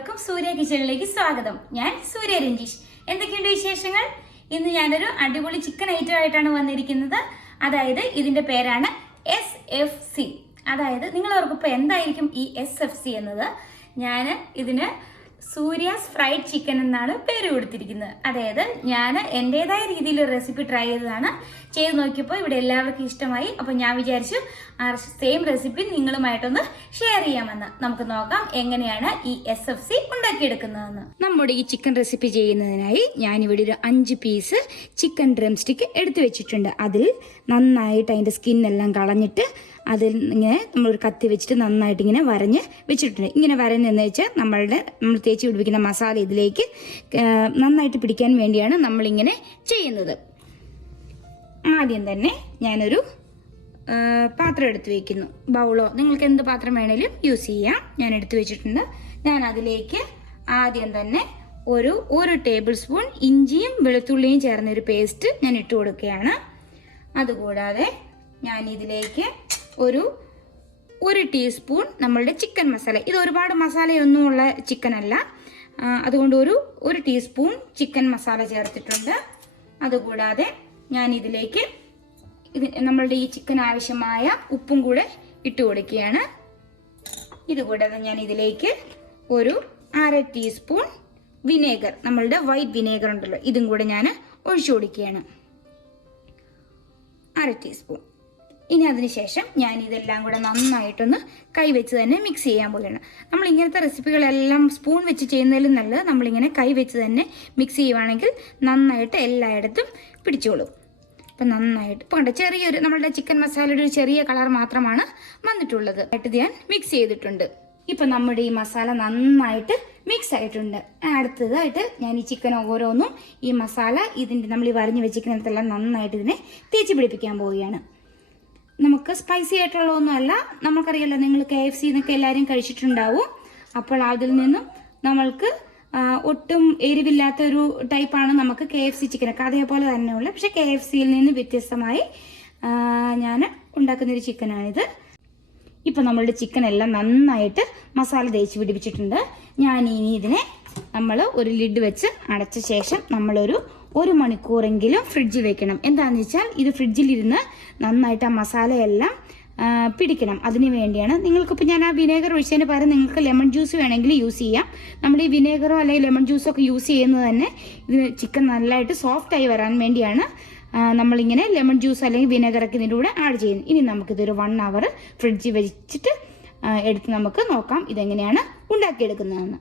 എല്ലാവർക്കും സൂര്യ കിച്ചണിലേക്ക് സ്വാഗതം. ഞാൻ സൂര്യ രഞ്ജീഷ്. എന്തൊക്കെയുണ്ട് വിശേഷങ്ങൾ? ഇന്ന് ഞാനൊരു അടിപൊളി ചിക്കൻ ഐറ്റം ആയിട്ടാണ് വന്നിരിക്കുന്നത്. അതായത് ഇതിന്റെ പേരാണ് SFC. അതായത് നിങ്ങൾ ഓർക്കിപ്പോൾ എന്തായിരിക്കും ഈ SFC എന്നത്? ഞാൻ ഇതിന് സൂര്യാസ് ഫ്രൈഡ് ചിക്കൻ എന്നാണ് പേര് കൊടുത്തിരിക്കുന്നത്. അതായത് ഞാൻ എൻ്റെതായ രീതിയിൽ ഒരു റെസിപ്പി ട്രൈ ചെയ്തതാണ്. ചെയ്ത് നോക്കിയപ്പോൾ ഇവിടെ എല്ലാവർക്കും ഇഷ്ടമായി. അപ്പോൾ ഞാൻ വിചാരിച്ചു ആ സെയിം റെസിപ്പി നിങ്ങളുമായിട്ടൊന്ന് ഷെയർ ചെയ്യാമെന്ന്. നമുക്ക് നോക്കാം എങ്ങനെയാണ് ഈ SFC ഉണ്ടാക്കിയെടുക്കുന്നതെന്ന്. നമ്മുടെ ഈ ചിക്കൻ റെസിപ്പി ചെയ്യുന്നതിനായി ഞാനിവിടെ ഒരു 5 പീസ് ചിക്കൻ ഡ്രം സ്റ്റിക്ക് എടുത്തു വെച്ചിട്ടുണ്ട്. അതിൽ നന്നായിട്ട് അതിൻ്റെ സ്കിന്നെല്ലാം കളഞ്ഞിട്ട് അതിൽ ഇങ്ങനെ നമ്മളൊരു കത്തി വെച്ചിട്ട് നന്നായിട്ട് ഇങ്ങനെ വരഞ്ഞ് വെച്ചിട്ടുണ്ട്. ഇങ്ങനെ വരഞ്ഞെന്ന് വെച്ചാൽ നമ്മൾ തേച്ച് പിടിപ്പിക്കുന്ന മസാല ഇതിലേക്ക് നന്നായിട്ട് പിടിക്കാൻ വേണ്ടിയാണ് നമ്മളിങ്ങനെ ചെയ്യുന്നത്. ആദ്യം തന്നെ ഞാനൊരു പാത്രം എടുത്ത് വയ്ക്കുന്നു. ബൗളോ നിങ്ങൾക്ക് എന്ത് പാത്രം വേണേലും യൂസ് ചെയ്യാം. ഞാൻ എടുത്തു വെച്ചിട്ടുണ്ട്. ഞാൻ അതിലേക്ക് ആദ്യം തന്നെ ഒരു ടേബിൾ സ്പൂൺ ഇഞ്ചിയും വെളുത്തുള്ളിയും ചേർന്നൊരു പേസ്റ്റ് ഞാൻ ഇട്ട് കൊടുക്കുകയാണ്. അതുകൂടാതെ ഞാൻ ഇതിലേക്ക് ഒരു ടീസ്പൂൺ നമ്മളുടെ ചിക്കൻ മസാല. ഇത് ഒരുപാട് മസാലയൊന്നുമുള്ള ചിക്കൻ അല്ല, അതുകൊണ്ട് ഒരു ടീസ്പൂൺ ചിക്കൻ മസാല ചേർത്തിട്ടുണ്ട്. അതുകൂടാതെ ഞാൻ ഇതിലേക്ക് നമ്മളുടെ ഈ ചിക്കൻ ആവശ്യമായ ഉപ്പും കൂടെ ഇട്ട് കൊടുക്കുകയാണ്. ഇതുകൂടാതെ ഞാൻ ഇതിലേക്ക് ഒരു 1/2 ടീസ്പൂൺ വിനേഗർ, നമ്മളുടെ വൈറ്റ് വിനേഗർ ഉണ്ടല്ലോ, ഇതും കൂടെ ഞാൻ ഒഴിച്ചു കൊടുക്കുകയാണ്. 1/2 ടീസ്പൂൺ. ഇനി അതിനുശേഷം ഞാൻ ഇതെല്ലാം കൂടെ നന്നായിട്ടൊന്ന് കൈവച്ച് തന്നെ മിക്സ് ചെയ്യാൻ പോവുകയാണ്. നമ്മൾ ഇങ്ങനത്തെ റെസിപ്പികളെല്ലാം സ്പൂൺ വെച്ച് ചെയ്യുന്നതിലും നല്ലത് നമ്മളിങ്ങനെ കൈവച്ച് തന്നെ മിക്സ് ചെയ്യുവാണെങ്കിൽ നന്നായിട്ട് എല്ലായിടത്തും പിടിച്ചോളും. അപ്പം നന്നായിട്ട് ഇപ്പോൾ കണ്ടോ, നമ്മളുടെ ചിക്കൻ മസാലയുടെ ഒരു ചെറിയ കളർ മാത്രമാണ് വന്നിട്ടുള്ളത്. ആയിട്ട് ഞാൻ മിക്സ് ചെയ്തിട്ടുണ്ട്. ഇപ്പം നമ്മുടെ ഈ മസാല നന്നായിട്ട് മിക്സ് ആയിട്ടുണ്ട്. അടുത്തതായിട്ട് ഞാൻ ഈ ചിക്കൻ ഓരോന്നും ഈ മസാല നമ്മൾ ഈ വരഞ്ഞ് വെച്ചിരിക്കുന്നിടത്തെല്ലാം നന്നായിട്ട് ഇതിനെ തേച്ച് പിടിപ്പിക്കാൻ പോവുകയാണ്. നമുക്ക് സ്പൈസി ആയിട്ടുള്ളതൊന്നും അല്ല. നമുക്കറിയാലോ, നിങ്ങൾ KFC എന്നൊക്കെ എല്ലാവരും കഴിച്ചിട്ടുണ്ടാവും. അപ്പോൾ അതിൽ നിന്നും നമ്മൾക്ക് ഒട്ടും എരിവില്ലാത്തൊരു ടൈപ്പാണ് നമുക്ക് KFC ചിക്കനൊക്കെ അതേപോലെ തന്നെയുള്ള. പക്ഷെ KFCയിൽ നിന്ന് വ്യത്യസ്തമായി ഞാൻ ഉണ്ടാക്കുന്നൊരു ചിക്കനാണിത്. ഇപ്പം നമ്മളുടെ ചിക്കൻ എല്ലാം നന്നായിട്ട് മസാല തേച്ച് പിടിപ്പിച്ചിട്ടുണ്ട്. ഞാൻ ഇനി ഇതിനെ ഒരു ലിഡ് വെച്ച് അടച്ച ശേഷം ഒരു മണിക്കൂറെങ്കിലും ഫ്രിഡ്ജിൽ വെക്കണം. എന്താണെന്ന് വെച്ചാൽ ഇത് ഫ്രിഡ്ജിലിരുന്ന് നന്നായിട്ട് ആ മസാലയെല്ലാം പിടിക്കണം. അതിന് വേണ്ടിയാണ്. നിങ്ങൾക്കിപ്പോൾ ഞാൻ ആ വിനേഗർ ഒഴിച്ചതിന് പകരം നിങ്ങൾക്ക് ലെമൺ ജ്യൂസ് വേണമെങ്കിൽ യൂസ് ചെയ്യാം. നമ്മൾ ഈ വിനേഗറോ അല്ലെങ്കിൽ ലെമൺ ജ്യൂസോ ഒക്കെ യൂസ് ചെയ്യുന്നത് തന്നെ ഇത് ചിക്കൻ നല്ലതായിട്ട് സോഫ്റ്റായി വരാൻ വേണ്ടിയാണ് നമ്മളിങ്ങനെ ലെമൺ ജ്യൂസ് അല്ലെങ്കിൽ വിനേഗറൊക്കെ ഇതിൻ്റെ കൂടെ ആഡ് ചെയ്യുന്നത്. ഇനി നമുക്കിതൊരു 1 hour ഫ്രിഡ്ജിൽ വെച്ചിട്ട് എടുത്ത് നമുക്ക് നോക്കാം ഇതെങ്ങനെയാണ് ഉണ്ടാക്കിയെടുക്കുന്നതെന്ന്.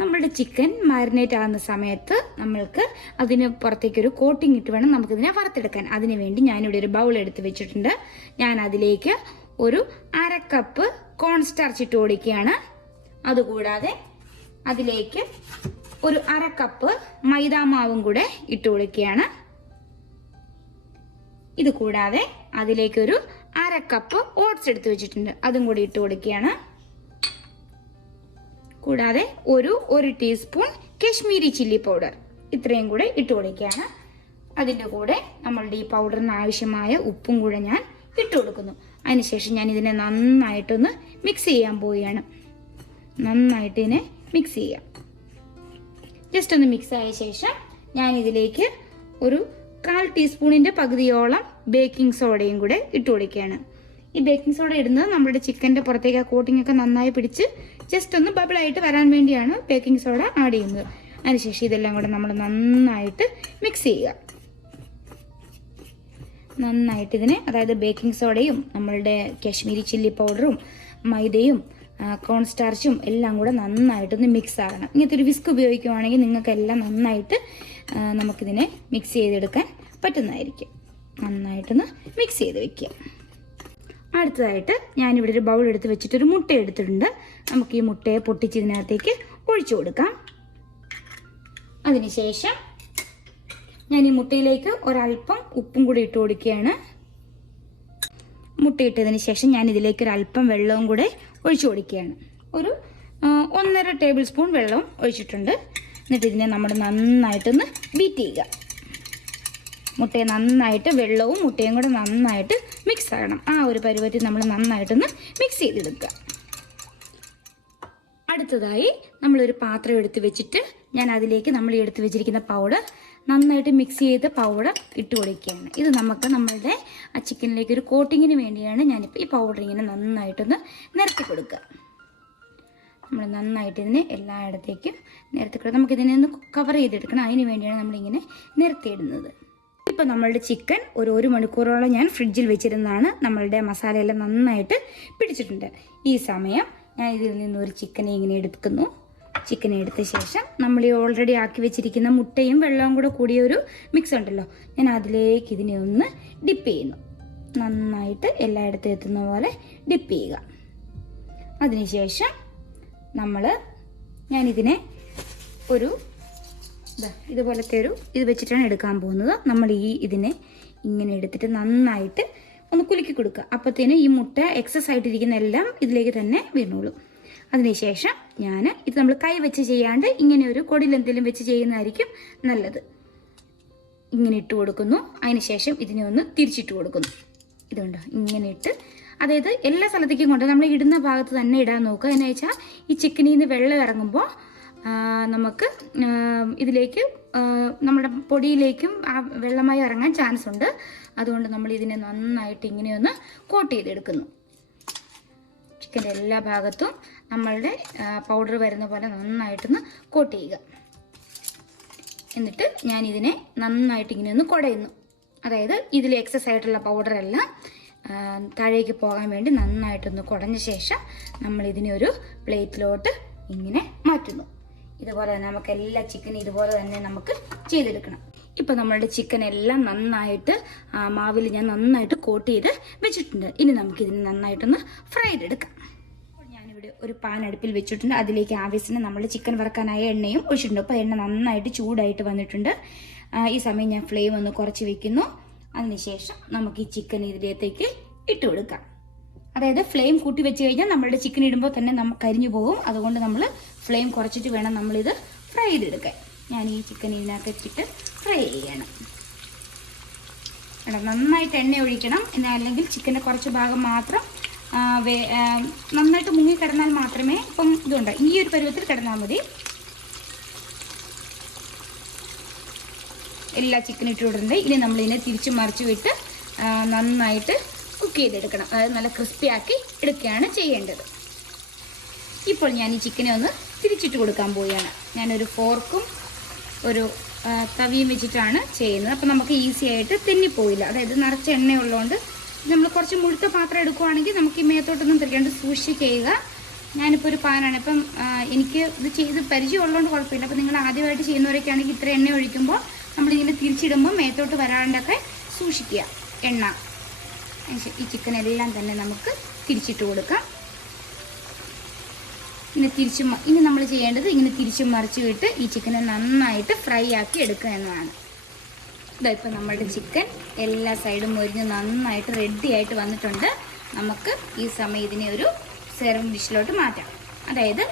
നമ്മളുടെ ചിക്കൻ മാരിനേറ്റ് ആകുന്ന സമയത്ത് നമ്മൾക്ക് അതിന് പുറത്തേക്കൊരു കോട്ടിംഗ് ഇട്ട് വേണം നമുക്കിതിനെ വറുത്തെടുക്കാൻ. അതിന് വേണ്ടി ഞാനിവിടെ ഒരു ബൗൾ എടുത്ത് വെച്ചിട്ടുണ്ട്. ഞാൻ അതിലേക്ക് ഒരു 1/2 കപ്പ് കോൺ സ്റ്റാർച്ച് ഇട്ട് കൊടുക്കുകയാണ്. അതുകൂടാതെ അതിലേക്ക് ഒരു 1/2 കപ്പ് മൈദാമാവും കൂടെ ഇട്ട് കൊടുക്കുകയാണ്. ഇത് കൂടാതെ അതിലേക്കൊരു 1/2 കപ്പ് ഓട്സ് എടുത്ത് വെച്ചിട്ടുണ്ട്, അതും കൂടി ഇട്ട് കൊടുക്കുകയാണ്. കൂടാതെ ഒരു ടീസ്പൂൺ കശ്മീരി ചില്ലി പൗഡർ, ഇത്രയും കൂടെ ഇട്ട് കൊടുക്കുകയാണ്. അതിൻ്റെ കൂടെ നമ്മളുടെ ഈ പൗഡറിന് ആവശ്യമായ ഉപ്പും കൂടെ ഞാൻ ഇട്ട് കൊടുക്കുന്നു. അതിനുശേഷം ഞാൻ ഇതിനെ നന്നായിട്ടൊന്ന് മിക്സ് ചെയ്യാൻ പോവുകയാണ്. നന്നായിട്ട് ഇതിനെ മിക്സ് ചെയ്യാം. ജസ്റ്റ് ഒന്ന് മിക്സ് ആയ ശേഷം ഞാൻ ഇതിലേക്ക് ഒരു 1/4 ടീസ്പൂണിൻ്റെ പകുതിയോളം ബേക്കിംഗ് സോഡയും കൂടെ ഇട്ട് കൊടുക്കുകയാണ്. ഈ ബേക്കിംഗ് സോഡ ഇടുന്നത് നമ്മുടെ ചിക്കൻ്റെ പുറത്തേക്ക് ആ കോട്ടിംഗ് ഒക്കെ നന്നായി പിടിച്ച് ജസ്റ്റ് ഒന്ന് ബബിളായിട്ട് വരാൻ വേണ്ടിയാണ് ബേക്കിംഗ് സോഡ ആഡ് ചെയ്യുന്നത്. അതിനുശേഷം ഇതെല്ലാം കൂടെ നമ്മൾ നന്നായിട്ട് മിക്സ് ചെയ്യുക. നന്നായിട്ട് ഇതിനെ, അതായത് ബേക്കിംഗ് സോഡയും നമ്മളുടെ കാശ്മീരി ചില്ലി പൗഡറും മൈദയും കോൺ സ്റ്റാർച്ചും എല്ലാം കൂടെ നന്നായിട്ടൊന്ന് മിക്സ് ആകണം. ഇങ്ങനത്തെ ഒരു വിസ്ക് ഉപയോഗിക്കുവാണെങ്കിൽ നിങ്ങൾക്കെല്ലാം നന്നായിട്ട് നമുക്കിതിനെ മിക്സ് ചെയ്തെടുക്കാൻ പറ്റുന്നതായിരിക്കും. നന്നായിട്ടൊന്ന് മിക്സ് ചെയ്ത് വെക്കുക. അടുത്തതായിട്ട് ഞാനിവിടെ ഒരു ബൗൾ എടുത്ത് വെച്ചിട്ടൊരു മുട്ട എടുത്തിട്ടുണ്ട്. നമുക്ക് ഈ മുട്ടയെ പൊട്ടിച്ച് ഇതിനകത്തേക്ക് ഒഴിച്ചു കൊടുക്കാം. അതിനുശേഷം ഞാൻ ഈ മുട്ടയിലേക്ക് ഒരല്പം ഉപ്പും കൂടി ഇട്ട് കൊടുക്കുകയാണ്. മുട്ടയിട്ടതിന് ശേഷം ഞാൻ ഇതിലേക്ക് ഒരല്പം വെള്ളവും കൂടെ ഒഴിച്ചു കൊടുക്കുകയാണ്. ഒരു 1.5 ടേബിൾ സ്പൂൺ വെള്ളവും ഒഴിച്ചിട്ടുണ്ട്. എന്നിട്ട് ഇതിനെ നമ്മൾ നന്നായിട്ടൊന്ന് ബീറ്റ് ചെയ്യുക. മുട്ടയെ നന്നായിട്ട് വെള്ളവും മുട്ടയും കൂടെ നന്നായിട്ട് മിക്സ് ആകണം. ആ ഒരു പരുവത്തിൽ നമ്മൾ നന്നായിട്ടൊന്ന് മിക്സ് ചെയ്തെടുക്കുക. അടുത്തതായി നമ്മളൊരു പാത്രം എടുത്ത് വെച്ചിട്ട് ഞാൻ അതിലേക്ക് നമ്മൾ എടുത്ത് വെച്ചിരിക്കുന്ന പൗഡർ നന്നായിട്ട് മിക്സ് ചെയ്ത പൗഡർ ഇട്ട് കൊടുക്കുകയാണ്. ഇത് നമുക്ക് നമ്മളുടെ ആ ചിക്കനിലേക്ക് ഒരു കോട്ടിങ്ങിന് വേണ്ടിയാണ് ഞാനിപ്പോൾ ഈ പൗഡർ ഇങ്ങനെ നന്നായിട്ടൊന്ന് നിരത്തി കൊടുക്കുക. നമ്മൾ നന്നായിട്ട് ഇതിനെ എല്ലായിടത്തേക്കും നിരത്തി കൊടുക്കുക. നമുക്കിതിനെ ഒന്ന് കവർ ചെയ്തെടുക്കണം. അതിന് വേണ്ടിയാണ് നമ്മളിങ്ങനെ നിരത്തിയിടുന്നത്. ഇപ്പോൾ നമ്മളുടെ ചിക്കൻ ഒരു മണിക്കൂറോളം ഞാൻ ഫ്രിഡ്ജിൽ വെച്ചിരുന്നതാണ്. നമ്മളുടെ മസാലയെല്ലാം നന്നായിട്ട് പിടിച്ചിട്ടുണ്ട്. ഈ സമയം ഞാൻ ഇതിൽ നിന്നൊരു ചിക്കനെ ഇങ്ങനെ എടുക്കുന്നു. ചിക്കനെ എടുത്ത ശേഷം നമ്മൾ ഓൾറെഡി ആക്കി വെച്ചിരിക്കുന്ന മുട്ടയും വെള്ളവും കൂടെ കൂടിയ ഒരു മിക്സ് ഉണ്ടല്ലോ, ഞാൻ അതിലേക്ക് ഇതിനെ ഒന്ന് ഡിപ്പ് ചെയ്യുന്നു. നന്നായിട്ട് എല്ലായിടത്തും എത്തുന്ന പോലെ ഡിപ്പ് ചെയ്യുക. അതിനുശേഷം ഞാനിതിനെ ഇതുപോലത്തെ ഇത് വെച്ചിട്ടാണ് എടുക്കാൻ പോകുന്നത്. നമ്മൾ ഇതിനെ ഇങ്ങനെ എടുത്തിട്ട് നന്നായിട്ട് ഒന്ന് കുലുക്കി കൊടുക്കുക. അപ്പോഴത്തേന് ഈ മുട്ട എക്സസ് ആയിട്ടിരിക്കുന്ന എല്ലാം ഇതിലേക്ക് തന്നെ വീണോളും. അതിനുശേഷം ഇത് നമ്മൾ കൈ വെച്ച് ചെയ്യാണ്ട് ഇങ്ങനെ ഒരു കൊടിയിൽ എന്തെങ്കിലും വെച്ച് ചെയ്യുന്നതായിരിക്കും നല്ലത്. ഇങ്ങനെ ഇട്ട് കൊടുക്കുന്നു. അതിനുശേഷം ഇതിനെ ഒന്ന് തിരിച്ചിട്ട് കൊടുക്കുന്നു. ഇതുണ്ടോ, ഇങ്ങനെ ഇട്ട്, അതായത് എല്ലാ സ്ഥലത്തേക്കും കൊണ്ട് നമ്മൾ ഇടുന്ന ഭാഗത്ത് തന്നെ ഇടാൻ നോക്കുക. എന്ന് വെച്ചാൽ ഈ ചിക്കനിൽ നിന്ന് വെള്ളം ഇറങ്ങുമ്പോൾ നമുക്ക് ഇതിലേക്ക് നമ്മുടെ പൊടിയിലേക്കും ആ വെള്ളമായി ഇറങ്ങാൻ ചാൻസ് ഉണ്ട്. അതുകൊണ്ട് നമ്മൾ ഇതിനെ നന്നായിട്ട് ഇങ്ങനെയൊന്ന് കോട്ട് ചെയ്തെടുക്കുന്നു. ചിക്കൻ്റെ എല്ലാ ഭാഗത്തും നമ്മളുടെ പൗഡർ വരുന്ന പോലെ നന്നായിട്ടൊന്ന് കോട്ട് ചെയ്യുക. എന്നിട്ട് ഞാനിതിനെ നന്നായിട്ട് ഇങ്ങനെ ഒന്ന് കുടയുന്നു. അതായത് ഇതിൽ എക്സസ് ആയിട്ടുള്ള പൗഡറെല്ലാം താഴേക്ക് പോകാൻ വേണ്ടി നന്നായിട്ടൊന്ന് കുടഞ്ഞ ശേഷം നമ്മൾ ഇതിനെ ഒരു പ്ലേറ്റിലോട്ട് ഇങ്ങനെ മാറ്റുന്നു. ഇതുപോലെ തന്നെ നമുക്ക് എല്ലാ ചിക്കനും ഇതുപോലെ തന്നെ നമുക്ക് ചെയ്തെടുക്കണം. ഇപ്പം നമ്മളുടെ ചിക്കൻ എല്ലാം നന്നായിട്ട് മാവിൽ ഞാൻ നന്നായിട്ട് കോട്ട് ചെയ്ത് വെച്ചിട്ടുണ്ട്. ഇനി നമുക്കിതിന് നന്നായിട്ടൊന്ന് ഫ്രൈ ചെയ്തെടുക്കാം. ഞാനിവിടെ ഒരു പാൻ അടുപ്പിൽ വെച്ചിട്ടുണ്ട്. അതിലേക്ക് ആവശ്യത്തിന് നമ്മൾ ചിക്കൻ വറക്കാനായ എണ്ണയും ഒഴിച്ചിട്ടുണ്ട്. അപ്പോൾ എണ്ണ നന്നായിട്ട് ചൂടായിട്ട് വന്നിട്ടുണ്ട്. ഈ സമയം ഞാൻ ഫ്ലെയിം ഒന്ന് കുറച്ച് വെക്കുന്നു. അതിനുശേഷം നമുക്ക് ഈ ചിക്കൻ ഇതിലേക്ക് ഇട്ട് കൊടുക്കാം. അതായത് ഫ്ലെയിം കൂട്ടി വെച്ച് കഴിഞ്ഞാൽ നമ്മളുടെ ചിക്കൻ ഇടുമ്പോൾ തന്നെ നമുക്ക് കരിഞ്ഞു പോകും. അതുകൊണ്ട് നമ്മൾ ഫ്ലെയിം കുറച്ചിട്ട് വേണം നമ്മളിത് ഫ്രൈ ചെയ്തെടുക്കാൻ. ഞാൻ ഈ ചിക്കൻ ഇതിനകത്ത് വെച്ചിട്ട് ഫ്രൈ ചെയ്യണം. നന്നായിട്ട് എണ്ണ ഒഴിക്കണം. അല്ലെങ്കിൽ ചിക്കൻ്റെ കുറച്ച് ഭാഗം മാത്രം നന്നായിട്ട് മുങ്ങി കിടന്നാൽ മാത്രമേ ഇപ്പം ഇതുണ്ട്. ഈ ഒരു പരുവത്തിൽ കിടന്നാൽ മതി. എല്ലാ ചിക്കൻ ഇട്ടിട്ടുണ്ട്. ഇനി നമ്മളിതിനെ തിരിച്ച് മറിച്ച് വിട്ട് നന്നായിട്ട് കുക്ക് ചെയ്തെടുക്കണം. അതായത് നല്ല ക്രിസ്പി ആക്കി എടുക്കുകയാണ് ചെയ്യേണ്ടത്. ഇപ്പോൾ ഞാൻ ഈ ചിക്കനെ ഒന്ന് തിരിച്ചിട്ട് കൊടുക്കാൻ പോവുകയാണ്. ഞാനൊരു ഫോർക്കും ഒരു തവിയും വെച്ചിട്ടാണ് ചെയ്യുന്നത്. അപ്പോൾ നമുക്ക് ഈസി ആയിട്ട് തെന്നിപ്പോയില്ല. അതായത് നിറച്ച് എണ്ണയുള്ളതുകൊണ്ട് നമ്മൾ കുറച്ച് മുഴുത്ത പാത്രം എടുക്കുവാണെങ്കിൽ നമുക്ക് ഈ മേത്തോട്ടൊന്നും തിരിക്കാണ്ട് സൂക്ഷിച്ച് ചെയ്യുക. ഞാനിപ്പോൾ ഒരു പാനാണ്. ഇപ്പം എനിക്ക് ഇത് ചെയ്ത് പരിചയമുള്ളതുകൊണ്ട് കുഴപ്പമില്ല. അപ്പോൾ നിങ്ങൾ ആദ്യമായിട്ട് ചെയ്യുന്നവരൊക്കെ ആണെങ്കിൽ ഇത്ര എണ്ണ ഒഴിക്കുമ്പോൾ നമ്മളിങ്ങനെ തിരിച്ചിടുമ്പോൾ മേത്തോട്ട് വരാണ്ടൊക്കെ സൂക്ഷിക്കുക എണ്ണ. ഈ ചിക്കൻ എല്ലാം തന്നെ നമുക്ക് തിരിച്ചിട്ട് കൊടുക്കാം. ഇനി നമ്മൾ ചെയ്യേണ്ടത് ഇങ്ങനെ തിരിച്ചും മറിച്ച് വിട്ട് ഈ ചിക്കനെ നന്നായിട്ട് ഫ്രൈ ആക്കി എടുക്കുക എന്നതാണ്. ഇപ്പം നമ്മളുടെ ചിക്കൻ എല്ലാ സൈഡും മൊരിഞ്ഞ് നന്നായിട്ട് റെഡി ആയിട്ട് വന്നിട്ടുണ്ട്. നമുക്ക് ഈ സമയം ഇതിനെ ഒരു സെർവിങ് ഡിഷിലോട്ട് മാറ്റാം. അതായത്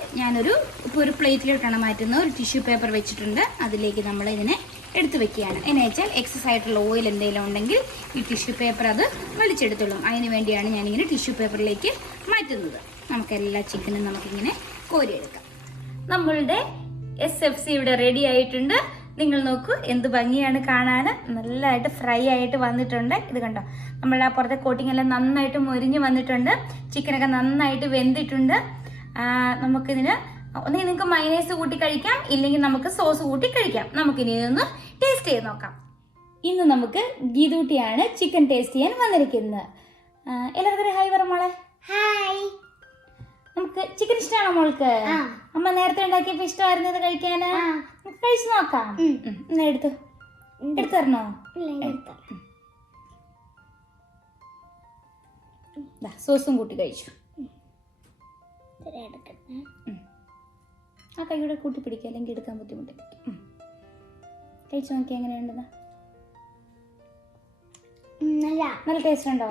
ഇപ്പോൾ ഒരു പ്ലേറ്റിലോട്ടാണ് മാറ്റുന്നത്. ഒരു ടിഷ്യൂ പേപ്പർ വെച്ചിട്ടുണ്ട്. അതിലേക്ക് നമ്മൾ ഇതിനെ എടുത്ത് വെക്കുകയാണ്. എന്ന് വെച്ചാൽ എക്സസ് ആയിട്ടുള്ള ഓയിൽ എന്തെങ്കിലും ഉണ്ടെങ്കിൽ ഈ ടിഷ്യൂ പേപ്പർ അത് വലിച്ചെടുത്തോളും. അതിന് വേണ്ടിയാണ് ഞാനിങ്ങനെ ടിഷ്യൂ പേപ്പറിലേക്ക് മാറ്റുന്നത്. നമുക്ക് എല്ലാ ചിക്കനും നമുക്കിങ്ങനെ കോരിയെടുക്കാം. നമ്മളുടെ SFC ഇവിടെ റെഡി ആയിട്ടുണ്ട്. നിങ്ങൾ നോക്കൂ, എന്ത് ഭംഗിയാണ് കാണാൻ. നല്ലതായിട്ട് ഫ്രൈ ആയിട്ട് വന്നിട്ടുണ്ട്. ഇത് കണ്ടോ, നമ്മളുടെ ആ പുറത്തെ കോട്ടിങ് എല്ലാം നന്നായിട്ട് മൊരിഞ്ഞ് വന്നിട്ടുണ്ട്. ചിക്കനൊക്കെ നന്നായിട്ട് വെന്തിട്ടുണ്ട്. നമുക്കിതിന് ഒന്നെങ്കിൽ നിങ്ങൾക്ക് മൈനേഴ്സ് കൂട്ടി കഴിക്കാം, ഇല്ലെങ്കിൽ നമുക്ക് സോസ് കൂട്ടി കഴിക്കാം. നമുക്കിനി ഇതൊന്ന് ടേസ്റ്റ് ചെയ്ത് നോക്കാം. ഇന്ന് നമുക്ക് ഗീതൂട്ടിയാണ് ചിക്കൻ ടേസ്റ്റ് ചെയ്യാൻ വന്നിരിക്കുന്നത്. എല്ലാവർക്കും ഹായ് പറ മോളെ. ഹായ്. നമുക്ക് ചിക്കൻ ഇഷ്ടമാണോ മോൾക്ക്? അമ്മ നേരത്തെ ഉണ്ടാക്കിയപ്പോ ഇഷ്ടമായിരുന്നത് കഴിക്കാൻ. കഴിച്ചു നോക്കാം. എന്നാ എടുത്തു തരണോ? സോസും കൂട്ടി കഴിച്ചു. ആ കൈയുടെ കൂട്ടി പിടിക്കുക, അല്ലെങ്കിൽ എടുക്കാൻ ബുദ്ധിമുട്ടായിരിക്കും. കഴിച്ചു നോക്കി എങ്ങനെയുണ്ടെന്ന്. നല്ല ടേസ്റ്റ് ഉണ്ടോ?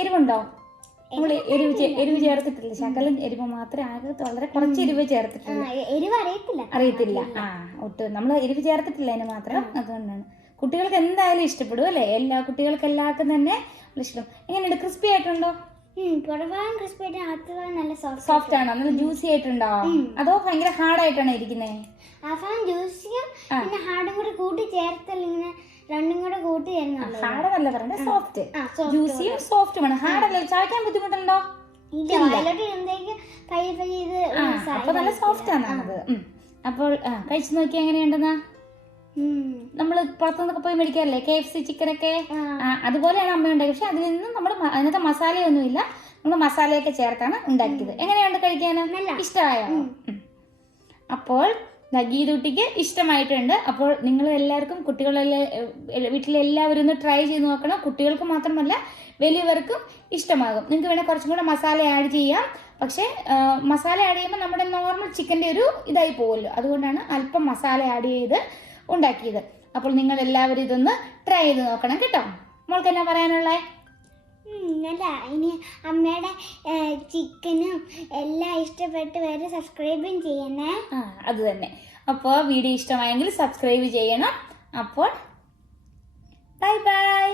എരിവുണ്ടോ? നമ്മൾ എരിവ് ചേർത്തിട്ടില്ല. ശകലം എരിവ് മാത്രമേ ആകെ, വളരെ കുറച്ച് എരിവ് ചേർത്തിട്ടില്ല. അറിയത്തില്ല. ഒട്ട് നമ്മൾ എരിവ് ചേർത്തിട്ടില്ല അതിന് മാത്രം. അതുകൊണ്ടാണ്. കുട്ടികൾക്ക് എന്തായാലും ഇഷ്ടപ്പെടും അല്ലേ? എല്ലാ കുട്ടികൾക്ക് എല്ലാവർക്കും തന്നെ ഇഷ്ടം. എങ്ങനെയുണ്ട്? ക്രിസ്പി ആയിട്ടുണ്ടോ? പുറഭാഗം ക്രിസ്പി ആയിട്ട് അകത്തുഭാഗം നല്ല സോഫ്റ്റ് ആണോ? നല്ല ജ്യൂസി ആയിട്ടുണ്ടോ അതോ ഭയങ്കര ഹാർഡായിട്ടാണോ ഇരിക്കുന്നത്? ആ ഭാഗം ജ്യൂസിയും പിന്നെ ഹാർഡും കൂടെ കൂട്ടി ചേർത്തല്ല ഇങ്ങനെ രണ്ടും കൂടെ കൂട്ടി ചേർന്നല്ലേ. ഹാർഡല്ല പറഞ്ഞ സോഫ്റ്റ്, ജ്യൂസിയും സോഫ്റ്റുമാണ്. ഹാർഡല്ലേ? ചായ്ക്കാൻ ബുദ്ധിമുട്ടുണ്ടോ? അപ്പൊ നല്ല സോഫ്റ്റ് ആണത്. അപ്പോൾ കഴിച്ചു നോക്കി എങ്ങനെയുണ്ടെന്നാ? നമ്മള് പുറത്തുനിന്നൊക്കെ പോയി മേടിക്കാറില്ലേ KFC ചിക്കനൊക്കെ, അതുപോലെയാണ് അമ്മ ഉണ്ടാക്കി. പക്ഷെ അതിൽ നിന്ന് നമ്മൾ അതിനകത്ത് മസാലയൊന്നുമില്ല, നമ്മൾ മസാലയൊക്കെ ചേർത്താണ് ഉണ്ടാക്കിയത്. എങ്ങനെയുണ്ട് കഴിക്കാന്? ഇഷ്ടമായോ? അപ്പോൾ ഗീതുട്ടിക്ക് ഇഷ്ടമായിട്ടുണ്ട്. അപ്പോൾ നിങ്ങൾ എല്ലാവർക്കും വീട്ടിലെല്ലാവരും ഒന്ന് ട്രൈ ചെയ്ത് നോക്കണം. കുട്ടികൾക്ക് മാത്രമല്ല വലിയവർക്കും ഇഷ്ടമാകും. നിങ്ങൾക്ക് വേണേൽ കുറച്ചും കൂടെ മസാല ആഡ് ചെയ്യാം. പക്ഷേ മസാല ആഡ് ചെയ്യുമ്പോൾ നമ്മുടെ നോർമൽ ചിക്കൻ്റെ ഒരു ഇതായി പോകുമല്ലോ, അതുകൊണ്ടാണ് അല്പം മസാല ആഡ് ചെയ്ത് ഉണ്ടാക്കിയത്. അപ്പോൾ നിങ്ങൾ എല്ലാവരും ഇതൊന്ന് ട്രൈ ചെയ്ത് നോക്കണം കേട്ടോ. മോൾക്ക് എന്നാ പറയാനുള്ളത്? അല്ല, ഇനി അമ്മയുടെ ചിക്കനും എല്ലാം ഇഷ്ടപ്പെട്ട് വരെ സബ്സ്ക്രൈബും ചെയ്യണേ. അത് തന്നെ. അപ്പോൾ വീഡിയോ ഇഷ്ടമായെങ്കിൽ സബ്സ്ക്രൈബ് ചെയ്യണം. അപ്പോൾ ബൈ ബൈ.